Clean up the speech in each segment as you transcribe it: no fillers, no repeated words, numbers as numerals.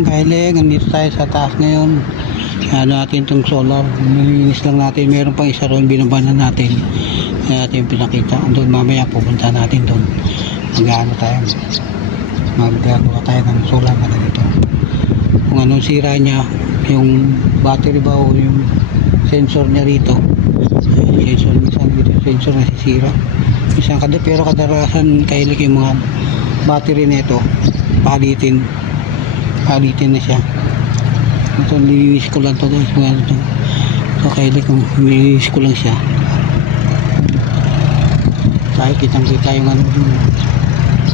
Ayan, Kylie, nandito tayo sa taas ngayon. Ano natin itong solar. Nilinis lang natin. Meron pang isa ron, binabanan natin. Kaya natin pinakita. Doon mamaya pupunta natin doon. Mag-ano tayo. Magagawa tayo ng solar na ganito. Kung anong sira niya, yung battery ba o yung sensor niya rito. Sensor na sisira. Isang pero kadalasan Kylie yung mga battery nito palitin na siya. Ito nilinis ko lang to guys. So Kylie kung nilinis ko lang siya kahit kitang kita yung ano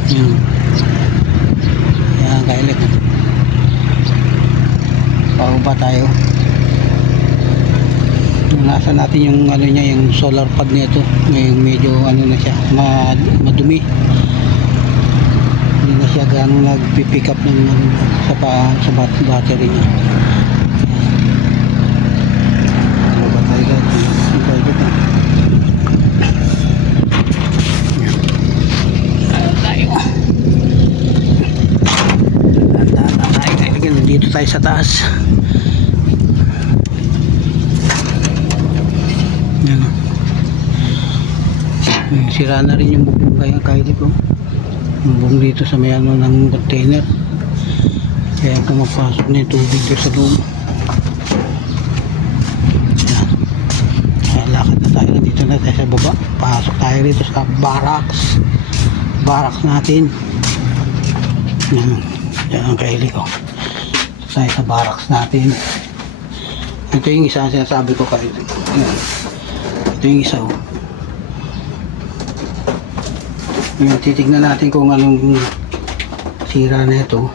yan Kylie pababa tayo. Nasa natin yung ano niya, yung solar pad nito ngayon medyo ano na siya madumi. Hindi na siya ganong nagpipick up ng sa battery niya. Ano ba tayo tayo dito tayo sa taas. Yan. Sira na rin yung bubong kaya Kylie ko. Yung bubong dito sa may ano ng container. Kaya pumapasok na yung tubig dito sa loob. Yan. Kaya lakad na tayo. Nandito na tayo sa baba. Pasok tayo dito sa barracks. Barracks natin. Yan. Yan ang Kylie ko. Tayo sa barracks natin. Ito yung isa sinasabi ko Kylie. Yan. Ito yung isa oh. Ngayon, titignan natin kung anong sira na ito.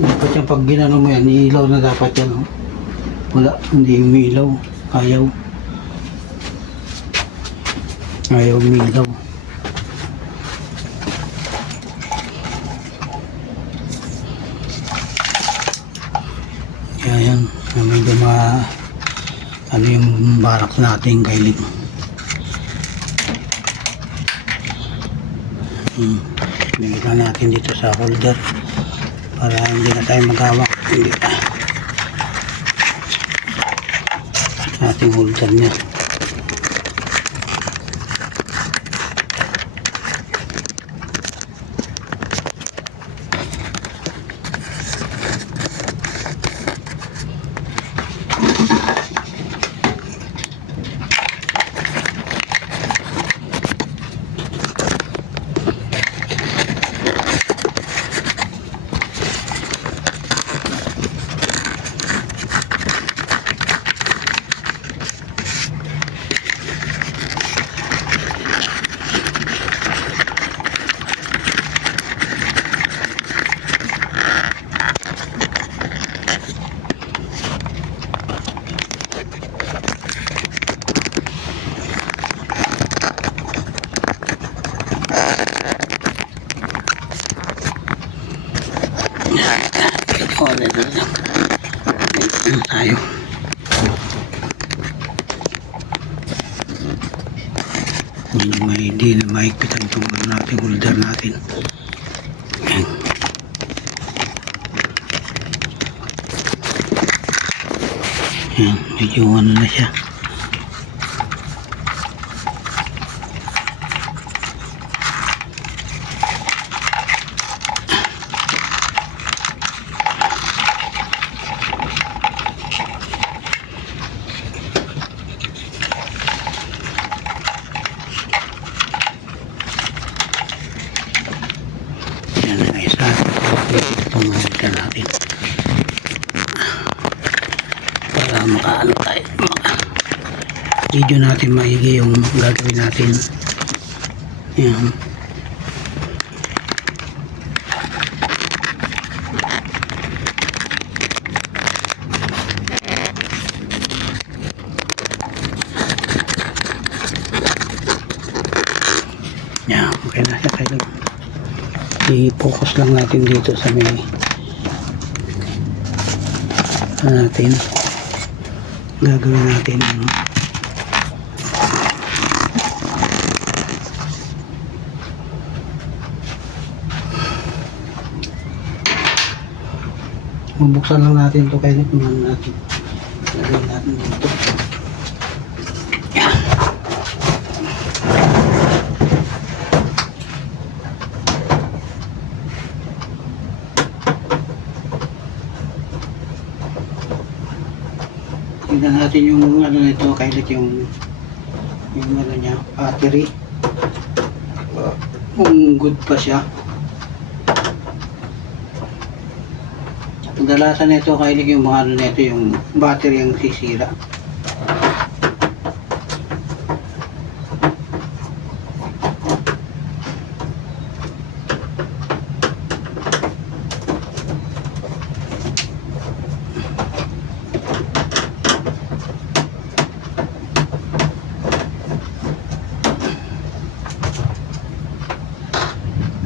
Dapat yung pag ginano mo yan, ilaw na dapat yan oh. Wala, hindi umilaw. Ayaw umilaw. Kaya yan, medyo ano yung barak natin Kylie. Nilagyan natin dito sa holder para hindi na tayo maghawak. Hindi ating holder niya. Tayo hindi na mahigpitan itong natin holder natin. Yan, medyo ano na siya. Natin para makaano tayo video natin maigi yung gagawin natin. Yan. Yan, okay na siya kayo. I-focus lang natin dito sa may natin gagawin natin ano. Bubuksan lang natin ito kaya kung ano natin. Lagay natin dito. Tingnan natin yung ano nito, kailit yung ano niya, battery. Kung good pa siya. Kadalasan nito kailig yung mga ano nito, yung battery ang sisira.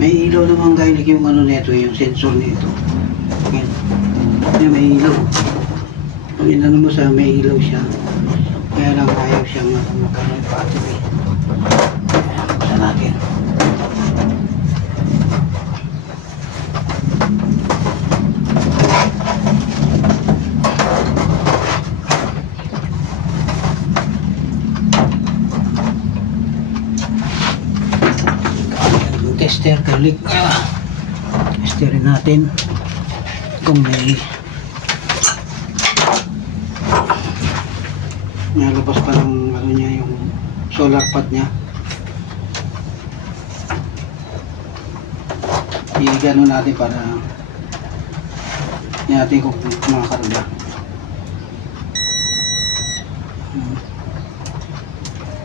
May ilaw naman kailig yung ano nito, yung sensor nito. Yan. Yan, may ilaw. Pag inano mo sa may ilaw siya, kaya lang ayaw siyang magkaroon yung battery. Buksan natin. Tester kalik. Testerin natin kung may nalabas pa ng ano niya, yung solar pad niya. I-gano natin para natin kung makakarga.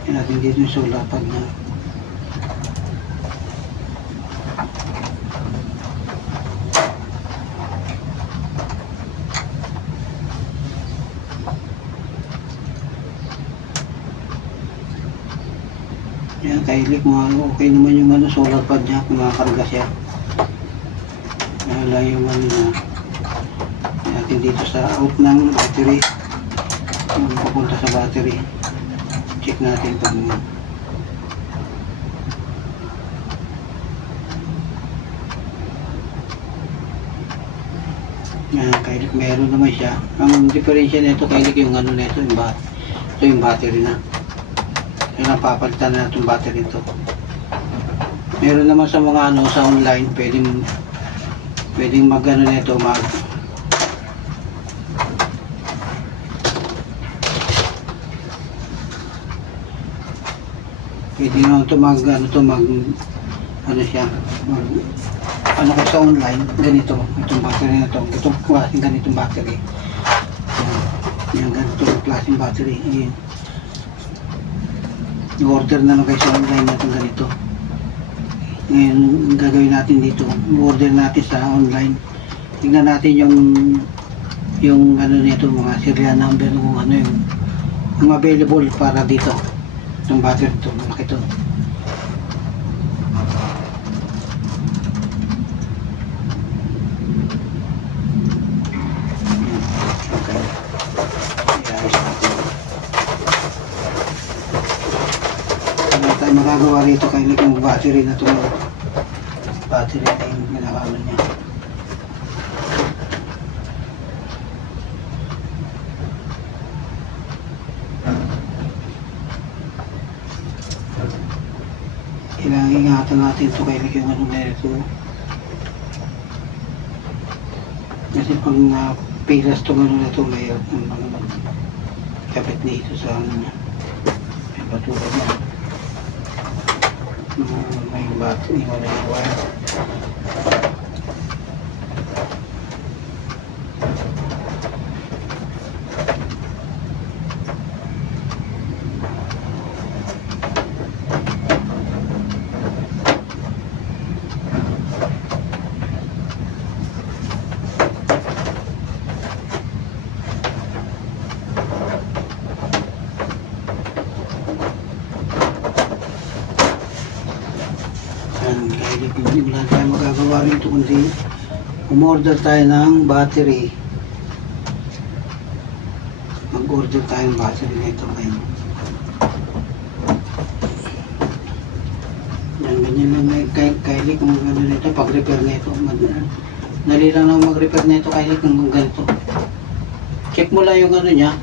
Yan natin dito yung solar pad niya. Yan, kailik mo, okay naman yung ano, solar pad niya kung makakarga siya. Yan lang yung ano na natin dito sa out ng battery, yung papunta sa battery. Check natin kung yan, kailik meron naman siya. Ang diferensya nito kailik yung ano nito, ito yung battery na. Yan ang papalitan na itong battery ito. Meron naman sa mga ano, sa online, pwedeng mag ano nito, pwede naman ito ano siya, ano ko sa online, ganito, itong battery na ito, itong klaseng ganitong battery. Yan ganitong klaseng battery. Yan. I-order na lang kayo sa online natin ganito. Ngayon, gagawin natin dito, i-order natin sa online. Tingnan natin yung ano nito, mga serial number, kung ano yung available para dito. Itong battery ito, malaki ito. Magagawa rito kay yung battery na itong battery na yung ginagawa niya. Kailangan ingatan natin ito kay yung ano na ito. Kasi pag napilas itong ano na ito, may kapit dito sa ano niya. May patulad na. May battery, wala yung wire. Wala tayong magagawa rito kundi umorder tayo ng battery. Mag-order tayo ng battery nito ngayon. Yan, ganyan lang kailik kung ano nito, pag-repair nito, Dali lang na mag-repair na ito kahit ng ganito. Check mo lang yung ano niya,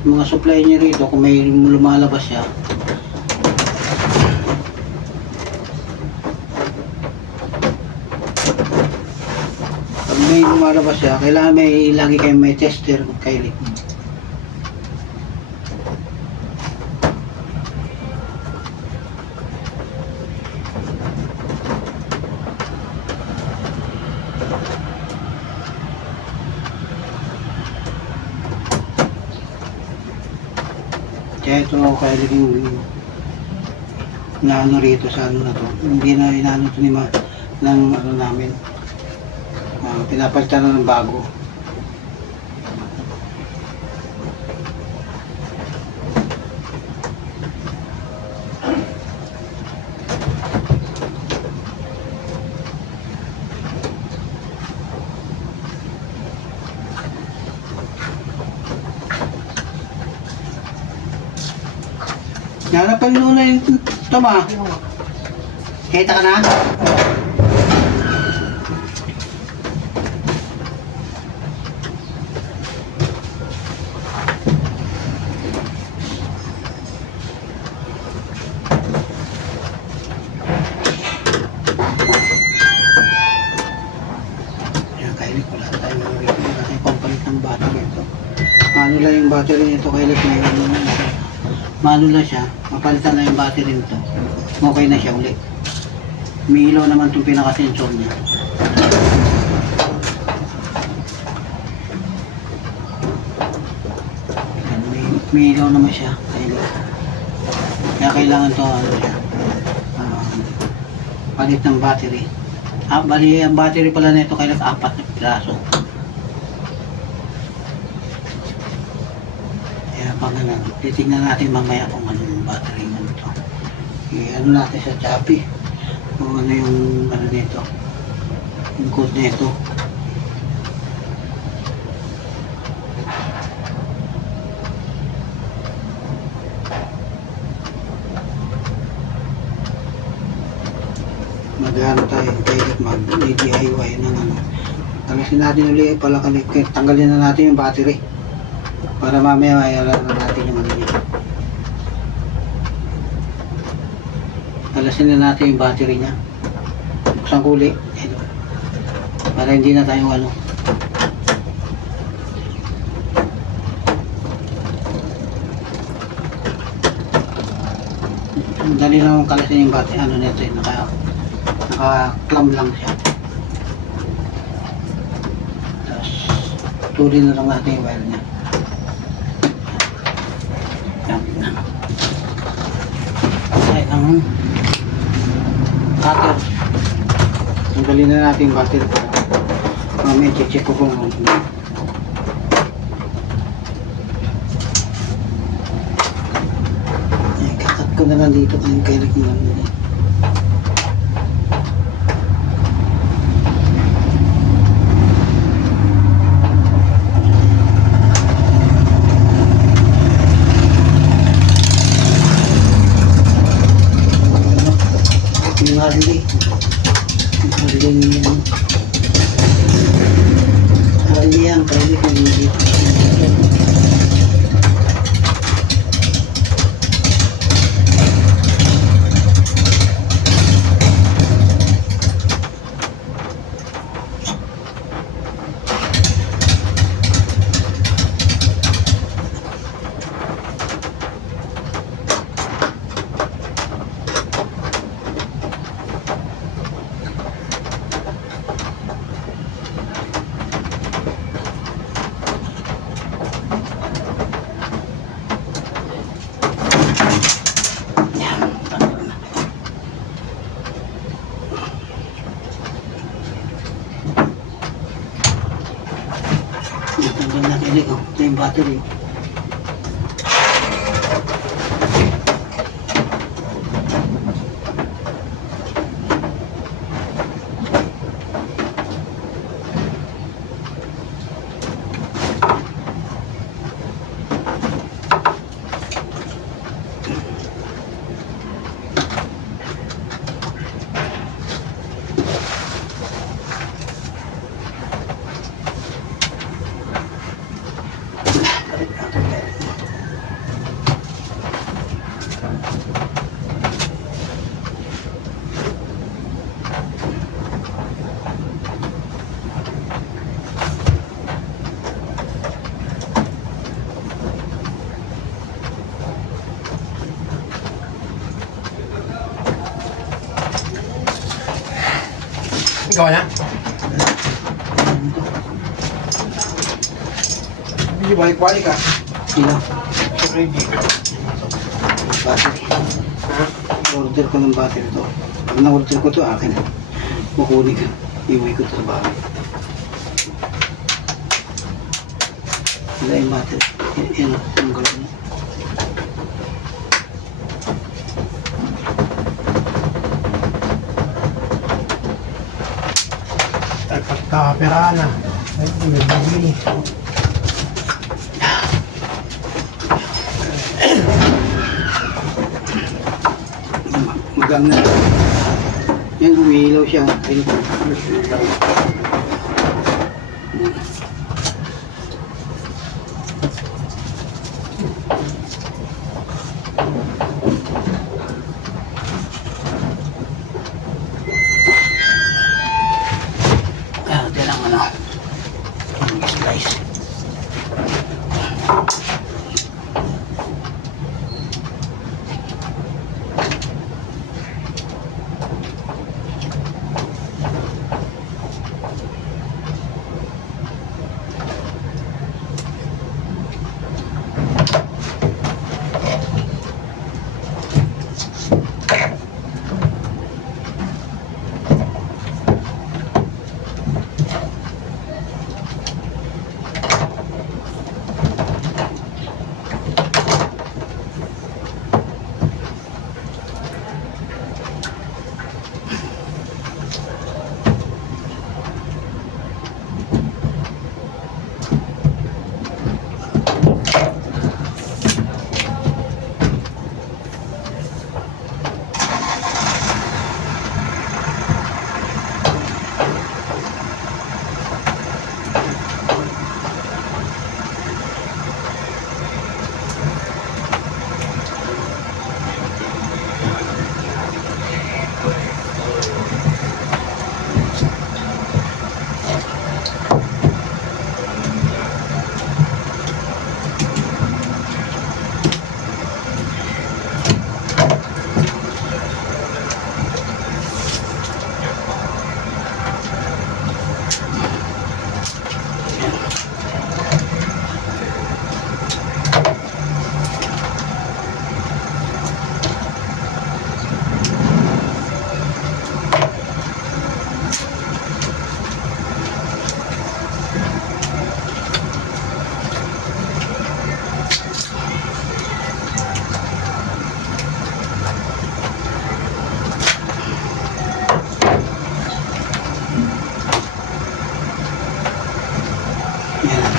mga supply niya rito kung may lumalabas siya. Pag may lumalabas siya, kailangan may lagi kayong may tester kay kaya ito kaya yung inaano rito sa ano na to, hindi na inaano to ni ng ano namin, pinapalitan na ng bago. Nanapan mo na yung tama. Kita ka na? Yan, kailik wala tayo mga kasi pampalit ng battery ito. Ano lang yung battery nito kailik na yun. Malo na siya, mapalitan na yung battery nito. Okay na siya ulit. May ilaw naman itong pinaka-sensor niya. May ilaw naman siya. Kaya kailangan ito ano siya, palit ng battery. Bali ang battery pala na ito kailangan 4 na piraso. Titignan natin mamaya kung ano yung battery nito. Ano natin sa Shopee kung ano yung ano nito, yung code nito. Mag-ano tayo kahit mag-DIY ng ano. Tanggalin natin ulit pala, tanggalin na natin yung battery para mamaya mayalan na natin yung ano niya. Alasin na natin yung battery niya. Buksan ko ulit. Para hindi na tayo ano. Dali lang kalasin yung battery. Ano nito yun. Naka-clamp lang siya. Tapos tuloy na lang natin yung wire niya. Ang cutter. Tanggalin na natin yung battery para mamaya check ko kung ano. Kakat ko na lang dito kung kailik mo lang nila. Harley yan. Harley yan, pwede kung hindi. Natanggal na kilig, ito yung battery. Ikaw na? Hindi balik-balik ka. Sino? Ready. Battery. Ha? Order ko ng battery to. Pag na-order ko to, akin. Kukunin ko. Iuwi ko to sa bahay. Wala yung battery. Yan o. Ang gawin. Ay, pagkapera na. Ay, hindi. Magang na. Yan, umiilaw siya. Ito lang ano. Ang slice.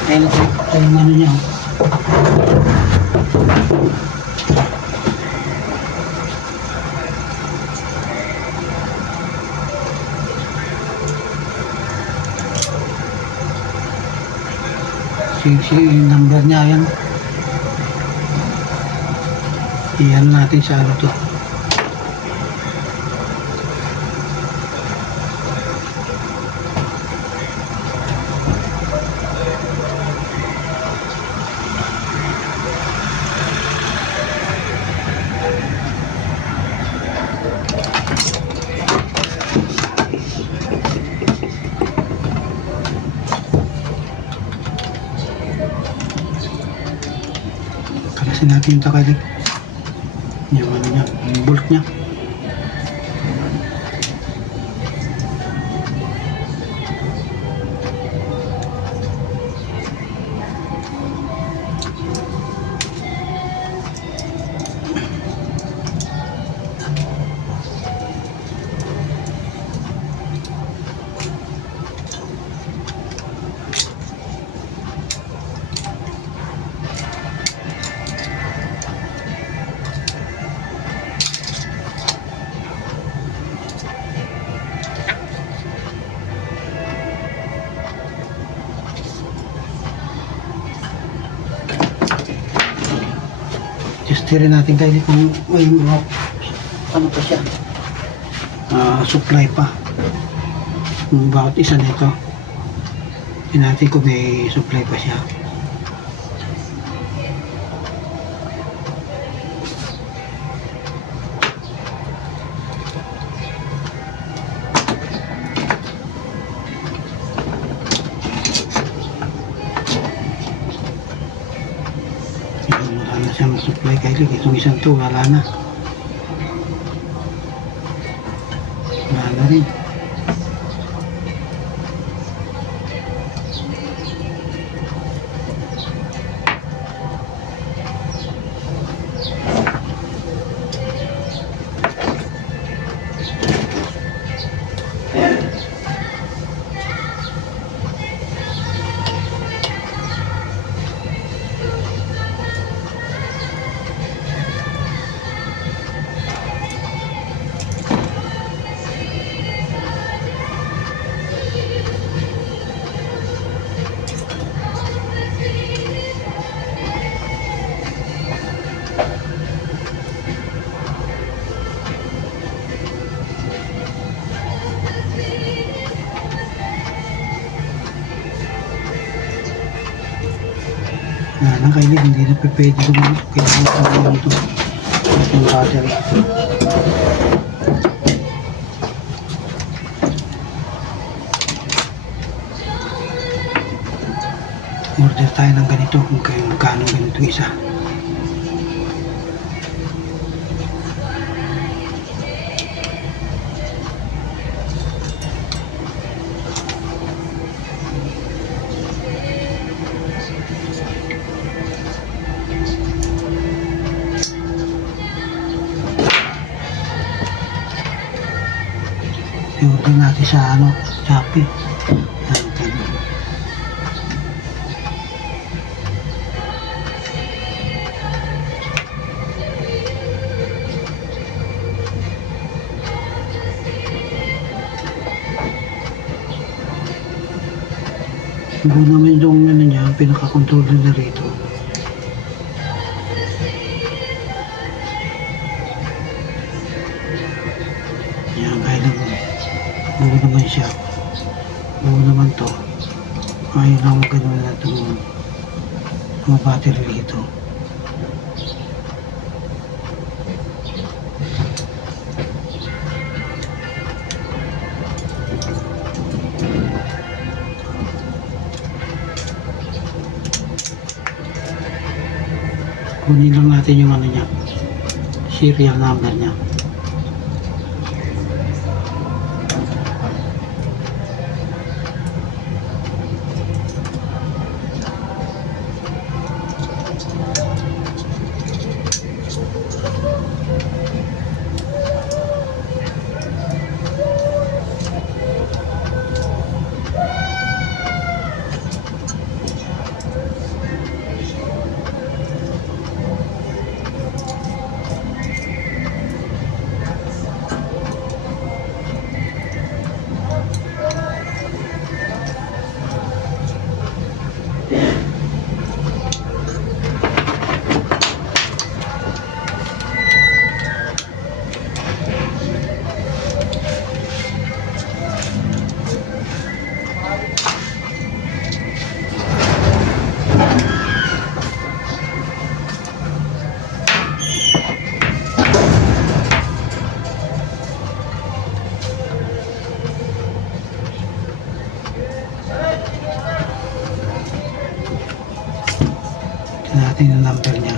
Electric yung ano niya. Yung number niya yan. Iyan natin sa ano to. Kalasin natin ito kaya yung ano niya, yung bolt niya. Testerin natin kayo kung may ano pa siya, supply pa kung bawat isa nito. Tingnan natin kung may supply pa siya. Kailig, itong isang to, wala na. Wala na rin. Kailig, hindi na pwede naman. Kailangan ko naman ito. Yung battery. Order tayo ng ganito kung magkano ganito isa. I-order natin sa Shopee. Siguro naman yung niya, pinaka-controller na rito. Yan, kaya naman. Buo naman siya. Buo naman to. Ayun lang magano na itong mga battery rito. Kunin lang natin yung niya, serial number niya. Natin ang number niya.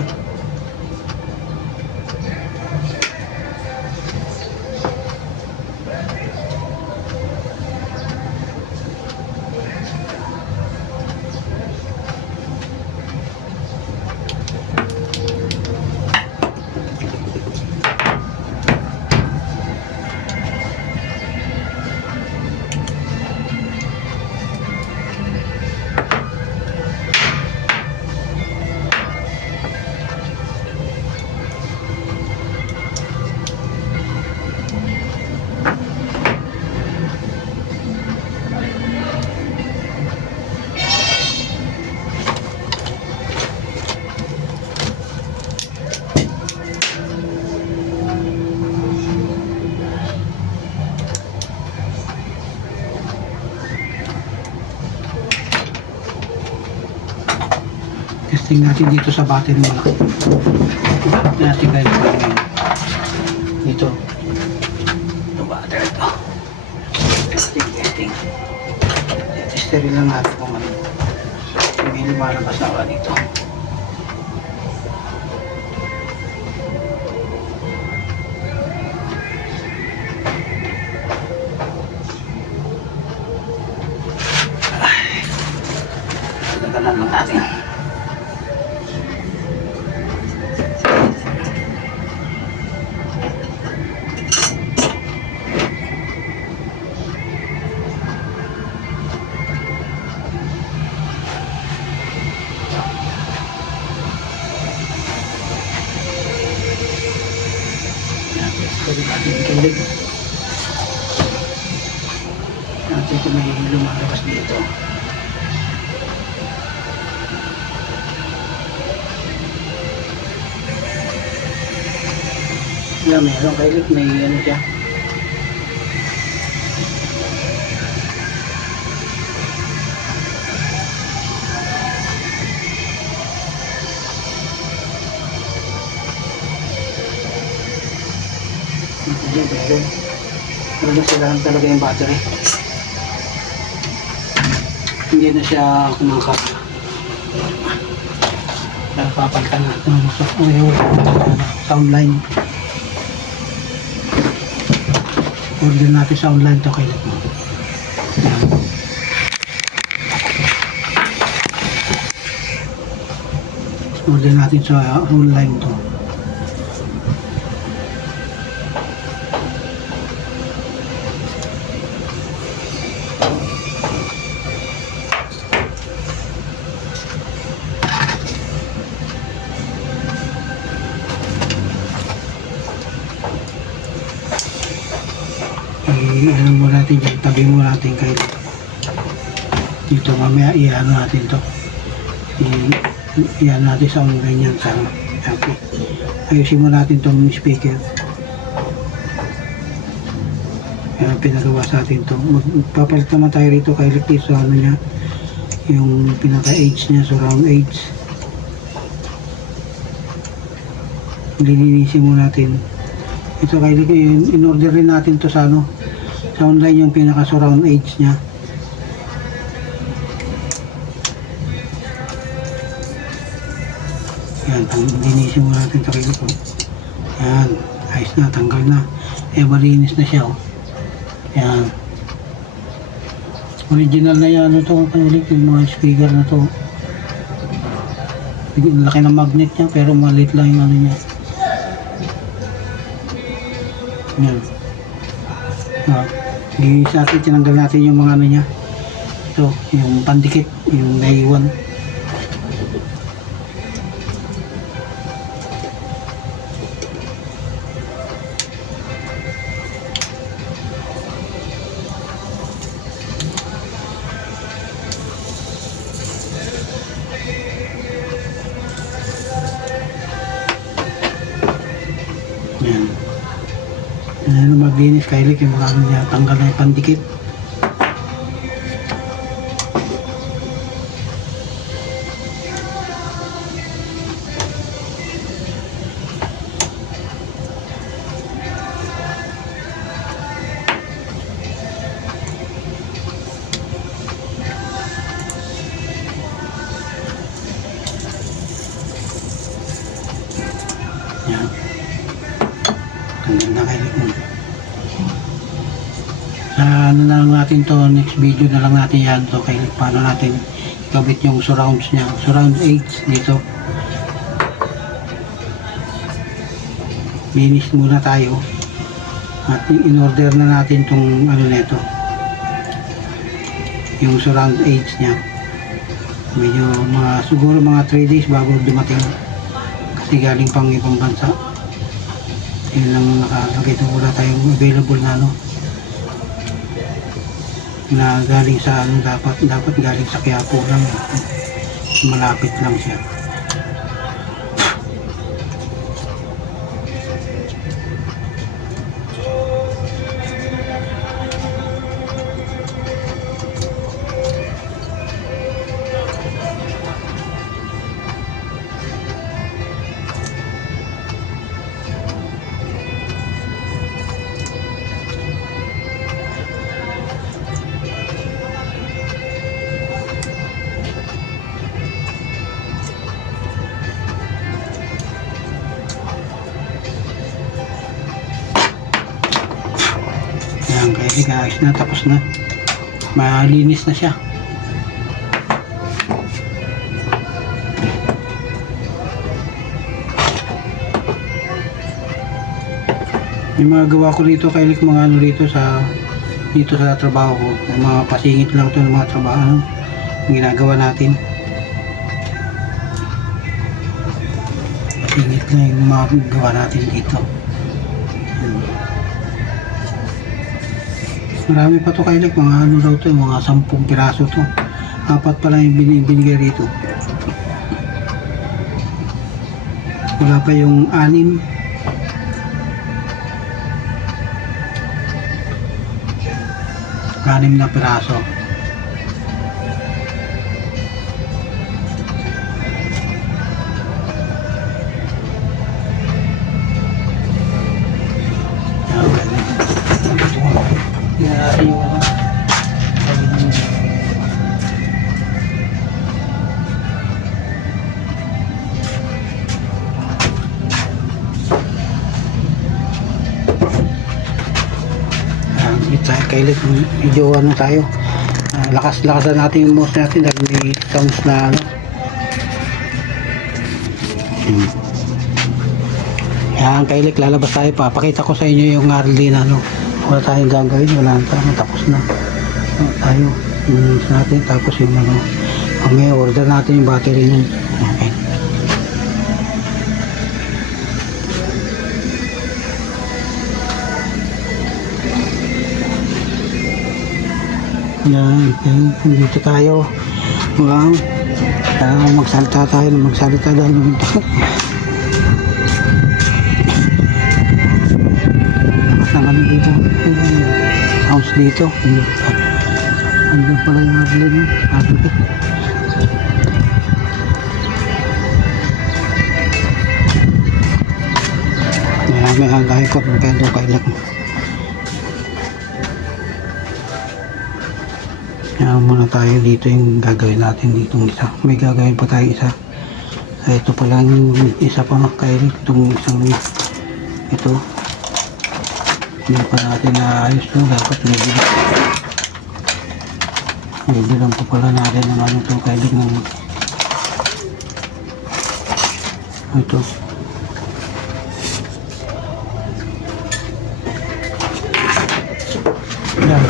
Testing natin dito sa battery malaki. Natin guys dito. Ito battery ito. Testing. Testing lang natin kung ano. Hindi lumalabas na dito. Tatagalan lang natin. Pwede natin ikilig. Natin ito may lumalabas dito. Yan, meron kailik, may ano siya. Hindi, meron. Meron silahan talaga yung battery. Hindi na siya kumakap. Napapalitan natin ang sound line. Order natin sound line to kailik mo. Yan. Order natin sa sound line to. Ano mo natin dyan, tabi mo natin kayo dito, mamaya i-ano natin to, i-ano natin sa online yan sa okay. Ayusin mo natin tong speaker. Yan, pinagawa sa atin to. Magpapalit naman tayo rito kay Ricky sa ano niya, yung pinaka-aids niya, surround aids. Lilinisin mo natin ito kay Ricky. In-order rin natin to sa ano, sa online, yung pinaka-surround aids niya. Yan, linisin mo natin ito kayo po. Yan, ayos na, tanggal na. Malinis na siya, oh. Yan. Original na yan, ano to, yung mga speaker na to. Laki ng magnet niya, pero maliit lang yung ano niya. Yan. Sa atin, tinanggal natin yung mga ano niya. Ito, yung pandikit, yung naiwan. Yan. Ano maglinis kailik yung mga ano niya, tanggal na yung pandikit. Yan. Tanggal na kailik mo. Ano na lang natin to, next video na lang natin yan. So kailik paano natin kabit yung surrounds niya, surround aids dito. Linis muna tayo at in-order na natin tong ano neto, yung surround aids niya. Medyo siguro mga 3 days bago dumating kasi galing pang ibang bansa. Yun lang nakalagay ito, wala tayong available na ano na galing sa ano, dapat galing sa Quiapo lang, malapit lang siya. Yan, kaya ayos na, tapos na, malinis na siya. Yung mga gawa ko dito, kailik mga ano dito sa trabaho ko. Yung mga pasingit lang ito ng mga trabaho yung ginagawa natin. Pasingit lang yung mga gawa natin dito. Marami pa to kailik, mga ano daw to, mga 10 piraso to. 4 pa lang yung binigay rito. Wala pa yung 6. Anim na piraso. Kailit medyo ano tayo, lakas-lakasan natin yung mouse natin dahil may sounds na ano. Yan kailik, lalabas tayo pa. Pakita ko sa inyo yung RD na ano. Wala tayong gagawin, wala na tayo, tapos na tayo natin, tapos yung ano, may order natin yung battery nun. Okay. Yan, dito tayo. Wow. Magsalita tayo, magsalita dahil dito. Lakas na kami dito. Sounds dito. Andun pala yung Arlen. May hanggahin ko. Magkano kailan. Yan muna tayo dito yung gagawin natin dito isa. May gagawin pa tayo isa. Ito pa lang isa pa kailik. Itong isang ito. Hindi pa natin naayos ito. Dapat bibilang po pala natin ng ano ito kailik ng ito. Yan.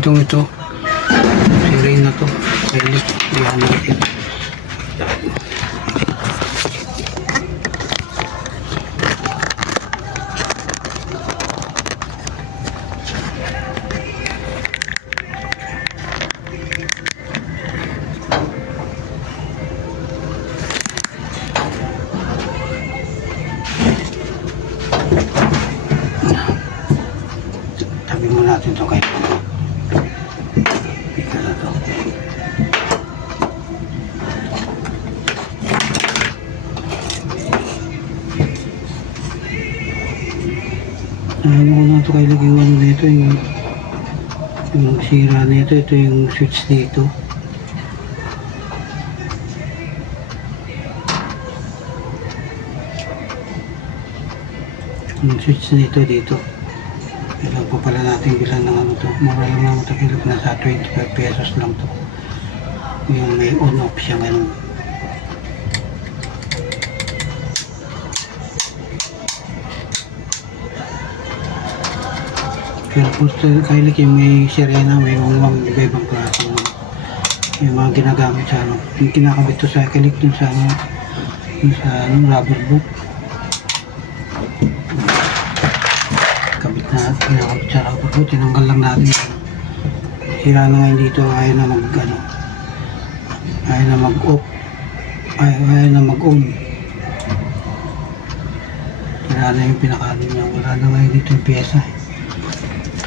Ito si Rain na to kailik, iyan natin. Tabi mo natin to kailik. Ano ko na ito kailag yung ano dito, yung sira nito, ito yung switch dito. Yung switch nito dito. Kailang pa pala natin bilang ng ano to. Mura lang naman ito kailag, nasa 25 pesos lang to. Yung may on off siya ganun. Pero po kailik yung may sirena, may mga ibang klase yung mga ginagamit sa ano. Yung kinakabit to sa kailik dun sa ano, rubber boot. Kabit na, kinakabit sa rubber boot, tinanggal lang natin. Sira na ngayon dito, ayaw na mag ano, ayaw na mag off, ayaw na mag on. Sira na yung pinakaano niya, wala na ngayon dito yung pyesa.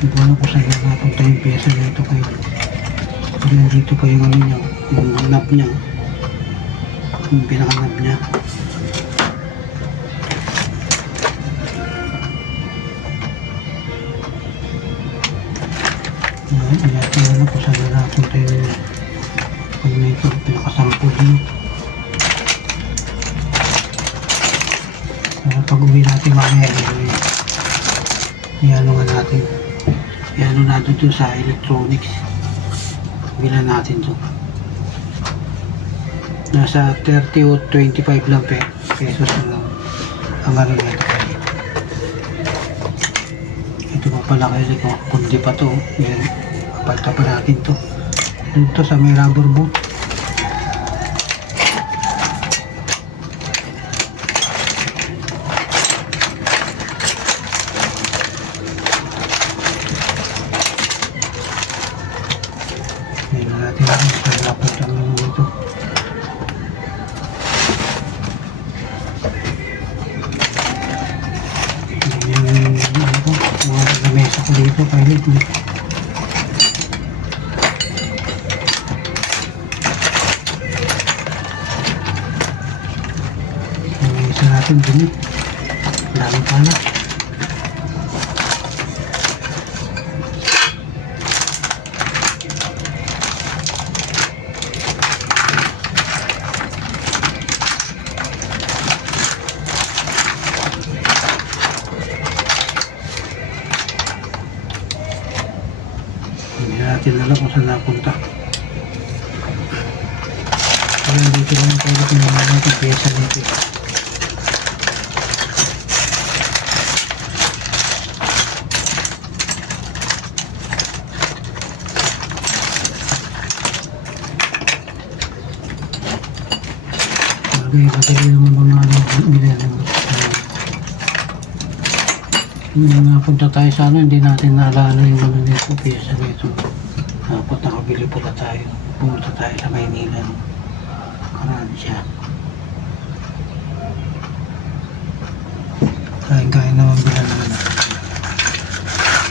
Hindi ko alam kung saan napunta yung pyesa dito kayo. Dito pa yung ano niya, yung knob niya. Yung pinaka-knob niya. Hindi ko alam kung saan napunta yung pinaka-sample niya. Pag uwi natin mamaya, i-ano nga natin. Yan na doon sa electronics. Bilan natin to. Nasa 30 o 25 lang pesos lang ang ano nito. Ito pa pala kayo ko. Kundi pa to. Yan. Apalta pa natin to. Dito sa may rubber boot. Natin sa lapot lang naman dito. Yung ano ko, mga lamesa ko dito pilot. Lamesa natin dun. Dami pala. Hindi natin alam kung saan napunta. Kaya dito lang tayo kinuha natin pyesa nito. Bagay yung mga binili. Nung napunta tayo sa ano, hindi natin naalala yung ano nito, pyesa nito. Dapat nakabili pala tayo. Pumunta tayo sa Maynila. Karaan siya. Kaya naman bilan naman.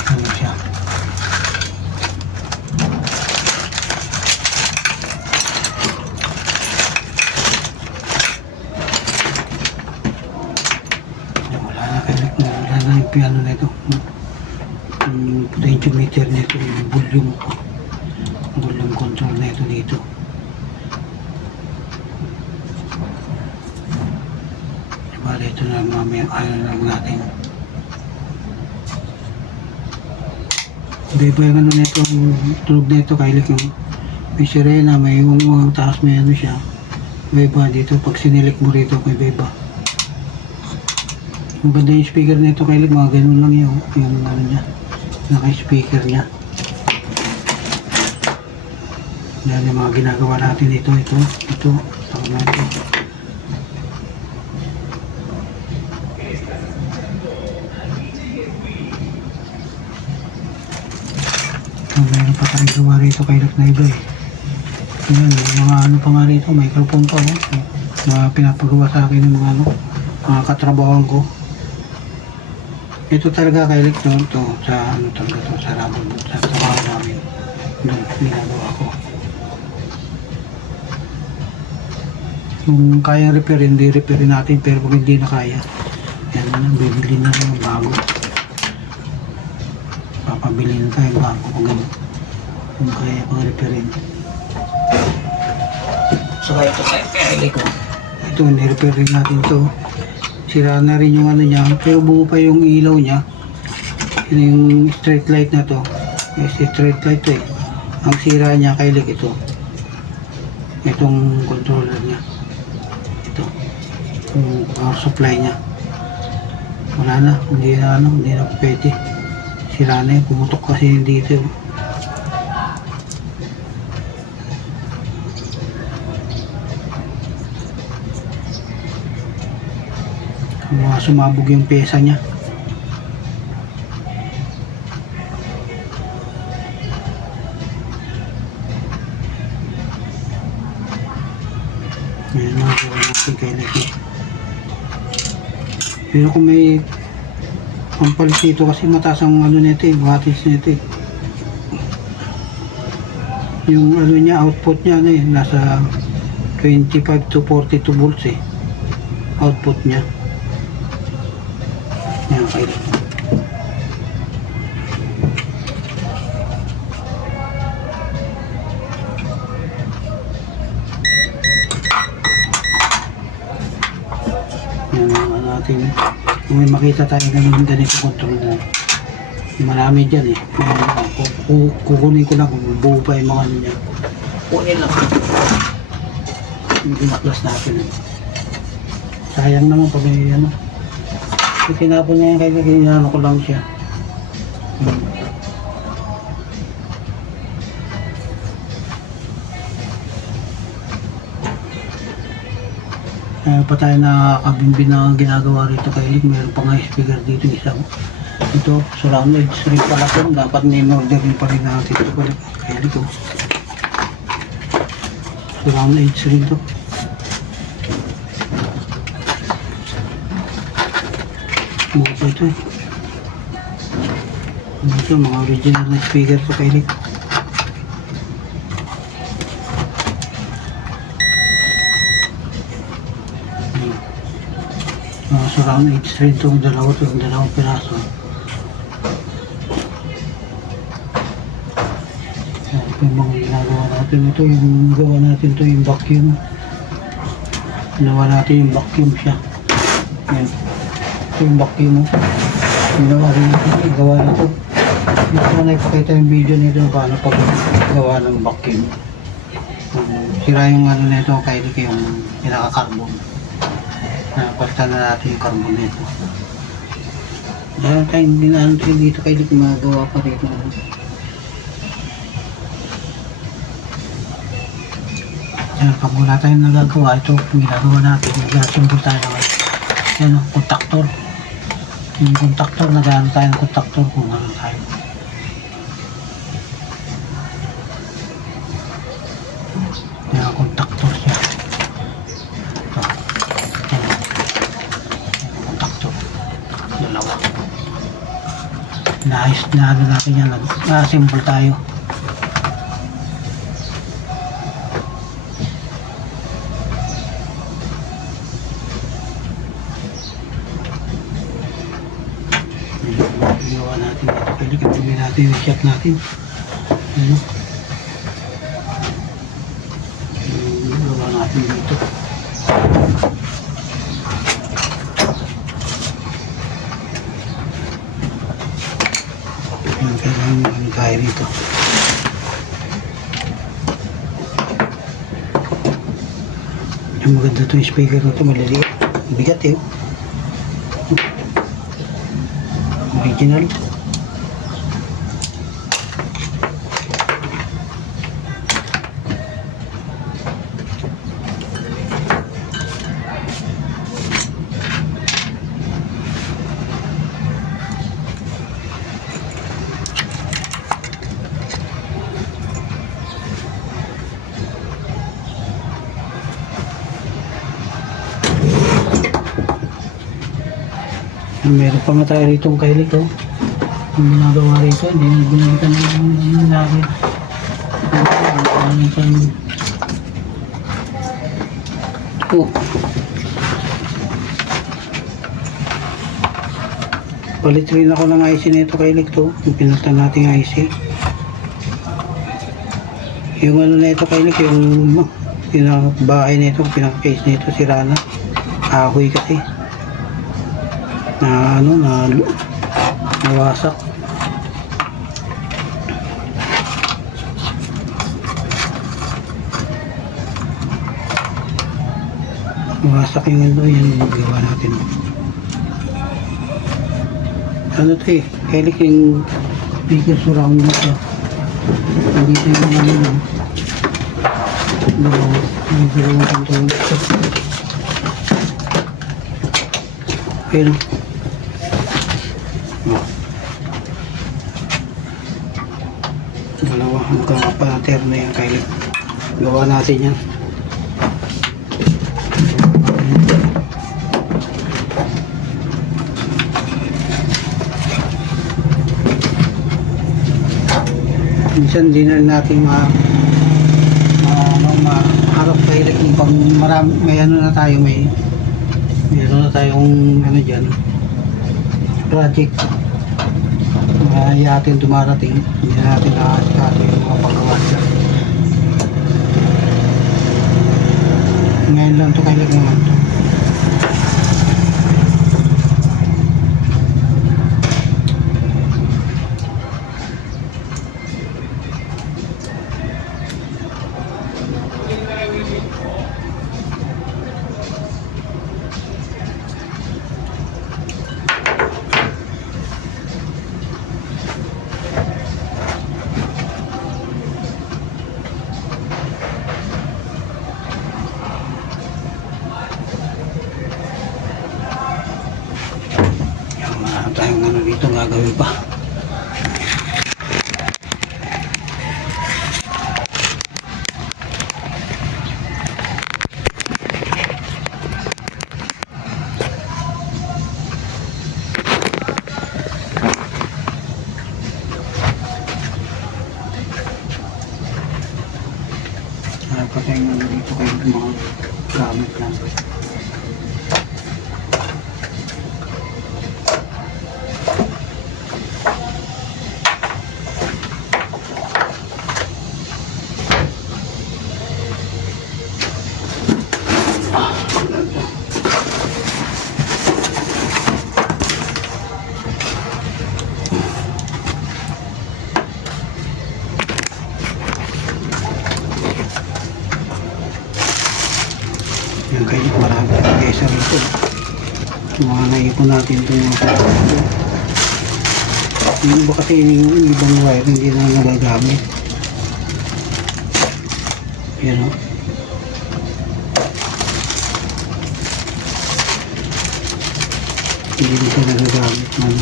Ano siya. Wala na yung piano na ito. Yung potentiometer na ito, yung volume control na ito dito. Bale, ito na mamaya, ano lang natin. Iba yung ano na ito, yung tunog na ito, kailik yung may sirena, may mga taas, may ano siya. Iba dito, pag sinilik mo rito, may iba. Ang ganda yung speaker nito kailig, mga ganun lang yung ano niya, naka-speaker niya. Yan yung mga ginagawa natin dito, ito, tawag natin. Mayroon pa tayo gawa rito kailig na iba eh. Yan, mga ano pa nga rito, microphone pa mga pinapagawa sa akin ng mga ano, mga katrabahoan ko. Ito talaga kailik to sa ano talaga to sa rubber boot sa trabaho namin. Doon ginagawa ko. Kung kaya repair, hindi repair natin, pero kung hindi na kaya, yan na, bibili na ng bago. Papabili na tayo bago kung gano'n. Kung kaya pang repairin. So ito kailik ko. Ito, ni-repair rin natin to. Sira na rin yung ano niya, pero buo pa yung ilaw niya. Yun yung street light na to. Yung street light to eh. Ang sira niya kailik ito. Itong controller niya. Ito. Yung power supply niya. Wala na, hindi na pwede. Sira na yun, pumutok kasi dito. Sumabog yung pyesa niya. Ngayon mga gawa natin kailan ito. Pero kung may pampalit dito kasi mataas ang ano nito eh, wattage nito eh. Yung ano niya, output niya ano eh, nasa 25 to 42 volts eh. Output niya. Yan kailan. Yan natin. Kung may makita tayo ganito control na. Marami dyan eh. Kukunin ko lang kung buo pa yung mga ano niya. Kunin lang. Yung binaklas natin eh. Sayang naman pag may ano. Itinapon niya yung kaya ginano ko lang siya. Pa tayo nakakabimbi na ginagawa rito kay Lick. Meron pa nga speaker dito isang. Ito, surround edge rin pala ito. Dapat ni-order rin pa rin natin ito pala kay Lick. Surround edge rin ito. Buo pa ito eh. Ito, mga original na speaker ito kay Lick. Surround edge rin itong dalawang piraso. Ito yung mga ginagawa natin. Ito yung gawa natin ito yung vacuum. Ginawa natin yung vacuum siya. Yan. Ito yung vacuum. Ginawa rin natin. Gawa na ito. Ito na ipakita yung video nito paano pag gawa ng vacuum. Sira yung ano nito kaya yung pinaka-carbon. Palitan na natin yung carbon nito. Dahil tayong dinaan tayo dito kaya di gumagawa pa rito. Yan, pag wala tayong nagagawa, ito ginagawa natin. Nag-assemble tayo naman. Yan, contactor. Yung contactor, nag-ano tayo ng contactor kung ano tayo. Yan, contactor siya. Dalawa. Naayos na ano natin yan. Na-assemble tayo. Ginawa natin dito. Pwede kapagin natin yung shot natin. Ano? Ginawa natin dito. Kailangan tayo dito. Yung maganda itong speaker na ito, maliliit. Bigat eh. Original. Meron pa nga tayo rito ang kailik oh. Yung ginagawa rito, hindi na ginagawa ng namin. Ito. Palit rin ako ng IC nito kailik to. Yung pinalitan nating IC. Yung ano nito kailik, yung pinakabahay nito, pinaka-case nito, sira na. Kahoy kasi. Na ano na nawasak. Nawasak yung ano, yan yung gawa natin. Ano to eh, kailik yung speaker surround nito. Hindi ito yung ano yun. May dalawang control. Pero dalawa magkakapater na yan kailik. Gawa natin yan. Minsan di na natin maharap kailik yung pag marami, may ano na tayo, meron na tayong ano dyan project na yatin dumarating, hindi na natin nakasikaso yung mga paggawa dyan. Ngayon lang ito kailik naman ito. itong gagawin pa. Patay na dito kayo ng mga gamit lang. Yan kayo, marami kaysa rito. Mga naipon natin itong mga pagkakas. Yung iba kasi yung ibang wire hindi na nagagamit. Yan o. Hindi na siya nagagamit man.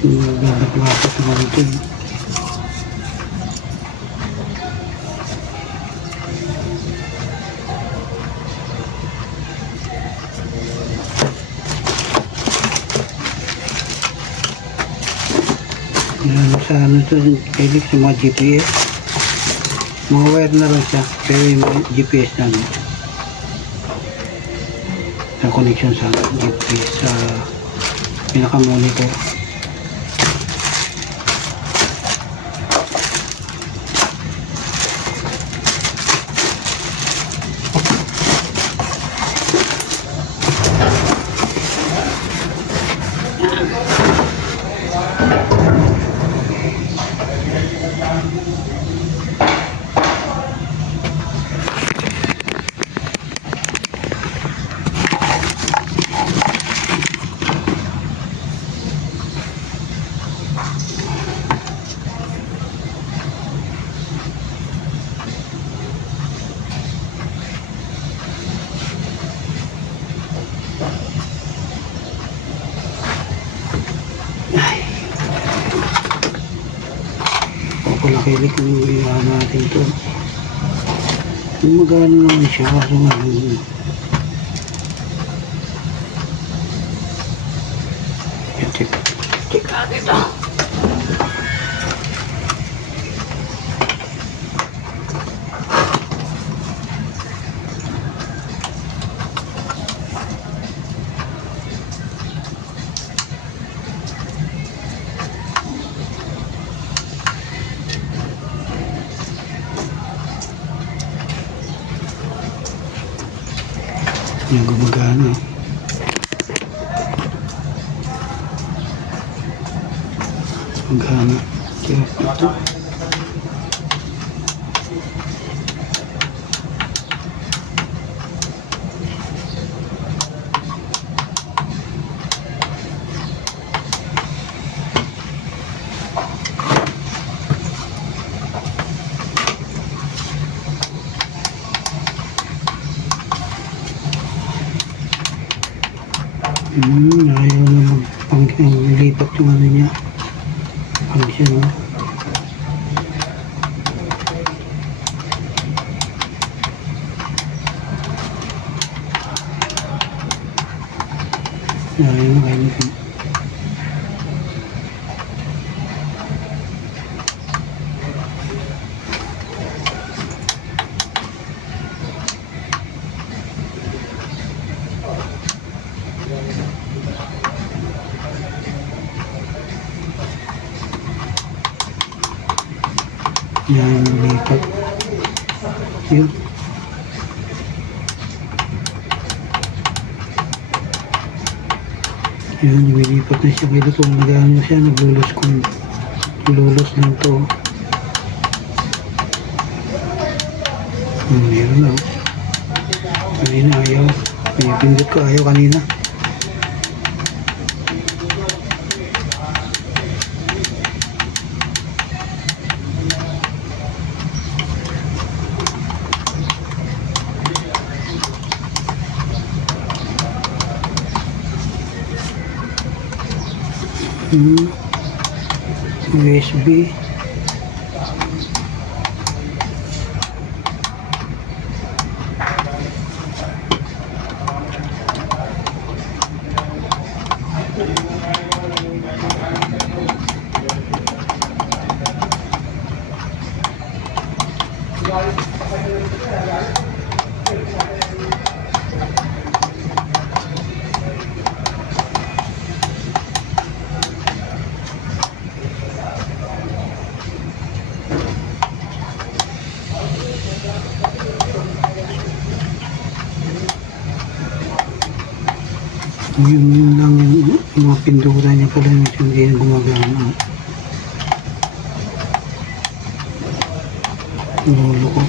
Nagbabaklapot naman ito eh. Yan sa ano ito, kailik sa mga GPS. Mga wire na lang siya, pero yung mga GPS na sa connection sa GPS sa pinaka-monitor. Nakilig kung iwahan natin ito. Magano naman siya kaso nga check natin ito. Yung gumagana. Gumagana. Ito. Ayaw na pang-lipat yung ano niya. Function mo. Ayaw na kayo. Yan, lipat. Yun. Yan, lumilipat na siya. Kaya ito, nag-ano siya, naglulos kung lulos lang to. Meron na. Kanina ayaw. Pinipindot ko ayaw kanina. USB. Yun lang yung mga pinduran niya pala yung hindi na gumagana. Lolo ko.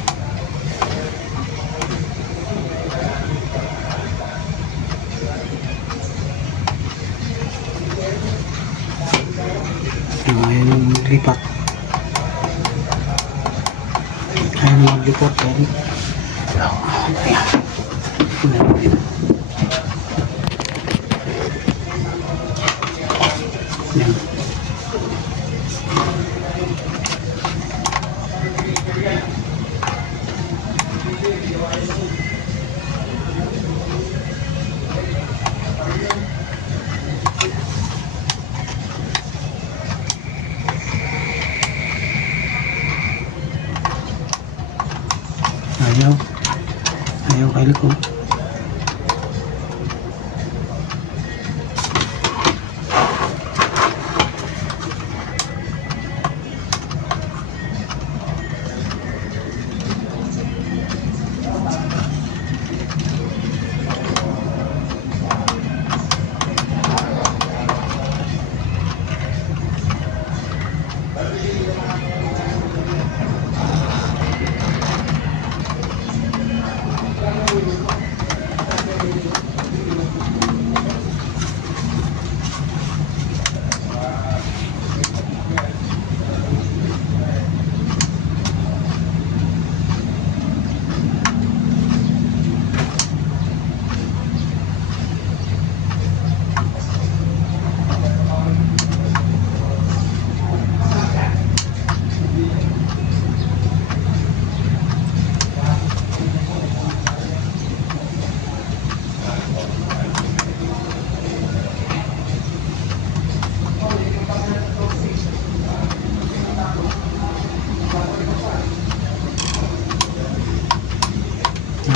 Ayaw nang maglipat. Ayaw nang maglipat. Ayan. Yan. Ayaw kailan ko.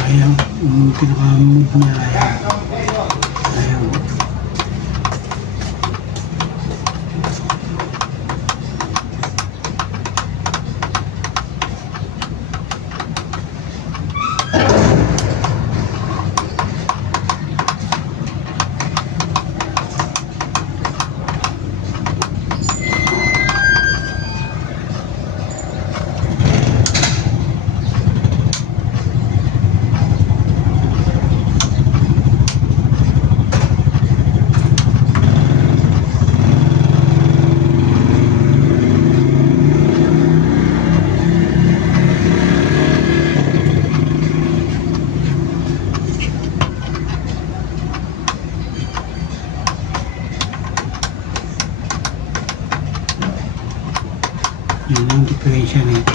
Ayaw, yung pinaka-mood niya ayaw. Yun ang diferensya nito.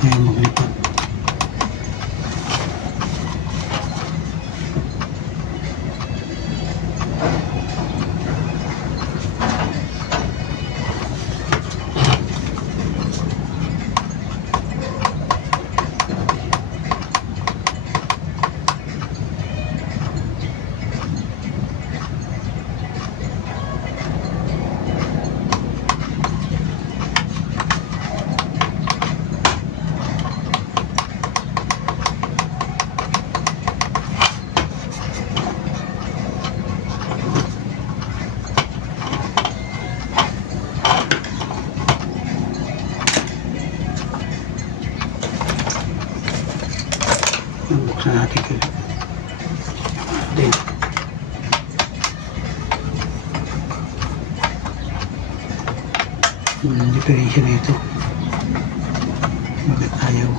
Kaya maglipat. Buksan natin ito. Then, ang diferensya na ito. Bakit ayaw?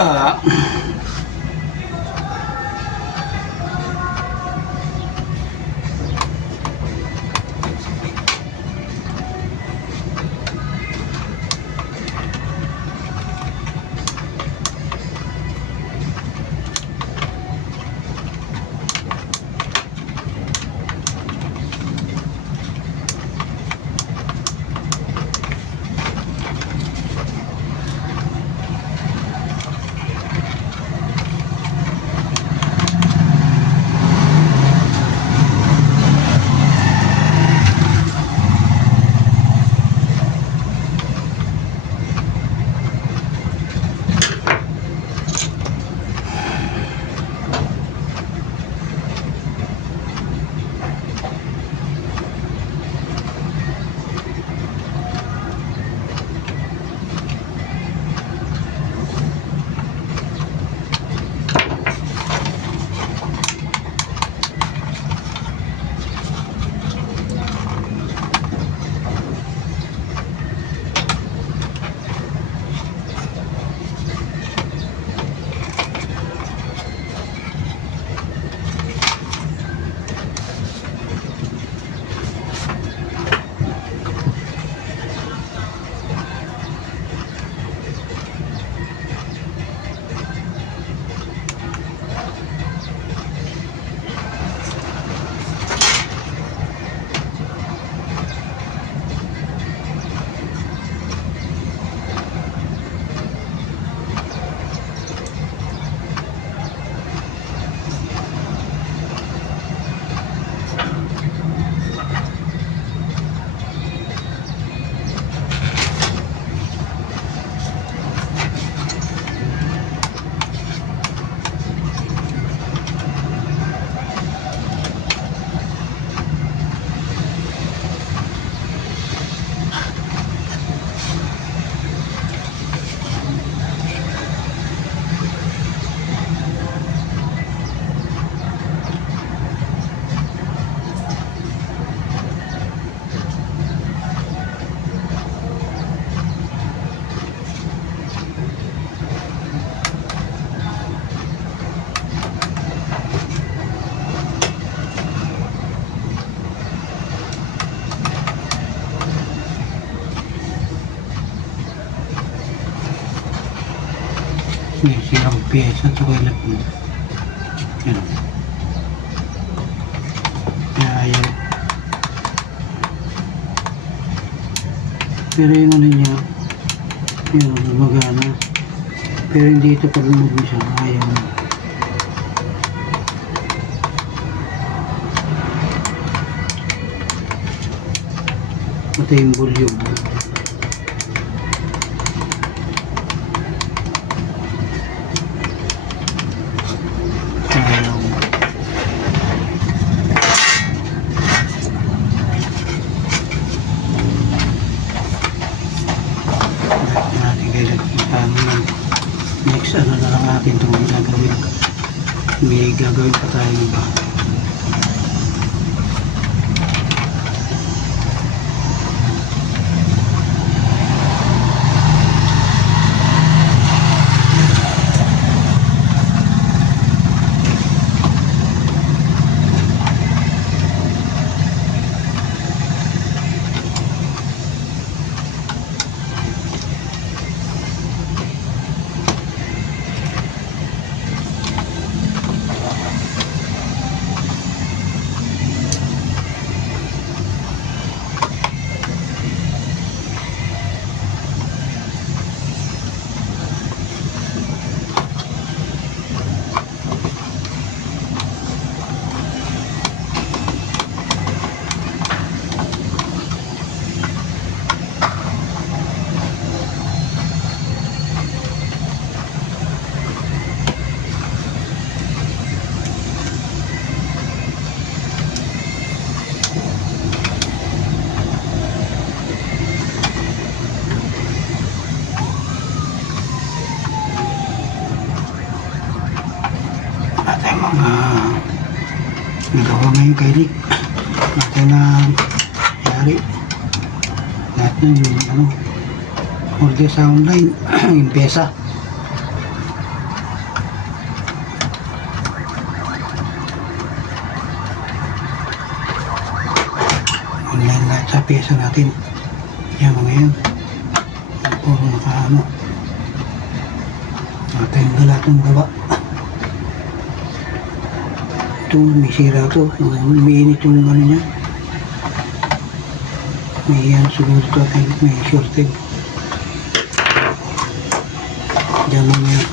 Ah, may sirang pyesa sa toilet mo. Yan. Kaya ayaw. Pero yung ano niya, yun, magana. Pero hindi ito pag lumog siya, ayaw na. Pati yung volume. Ayaw. Natin kailan next ano na lang natin itong gagawin. May gagawin pa tayo iba. At ang mga nagawa ngayon kay Rick natin na yari lahat na yung ano order sa online yung pyesa sa pyesa natin. Yan mga yan. Puro nakaano. Natin lahat ng gawa. Ito, may sira ito. Umiinit yung ano niya. May yan, siguro ito. May shorted. Diyan mo yan.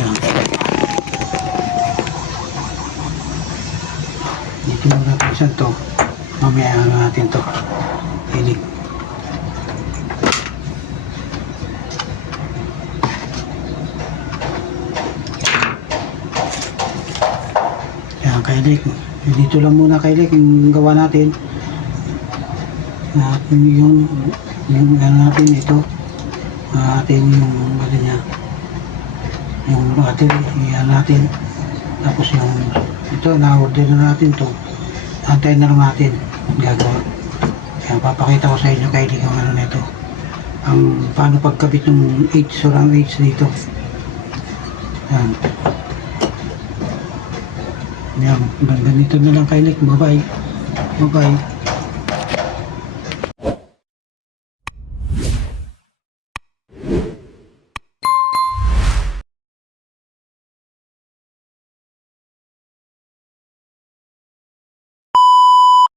Yan. Dito mo natin isa ito. Mamaya ano natin ito. Hilig. Yan, kailik. Dito lang muna kailik yung gawa natin. Yung ano natin ito. Atin yung ano niya. Yung battery. Yan natin. Tapos yung ito, na-order na natin to. Antayin na lang natin. Gagawa. Yan, papakita ko sa inyo kailik yung ano nito. Ang paano pagkabit ng H, surang H dito. Yan. Yan, ganito na lang kailik. Bye-bye. Bye-bye.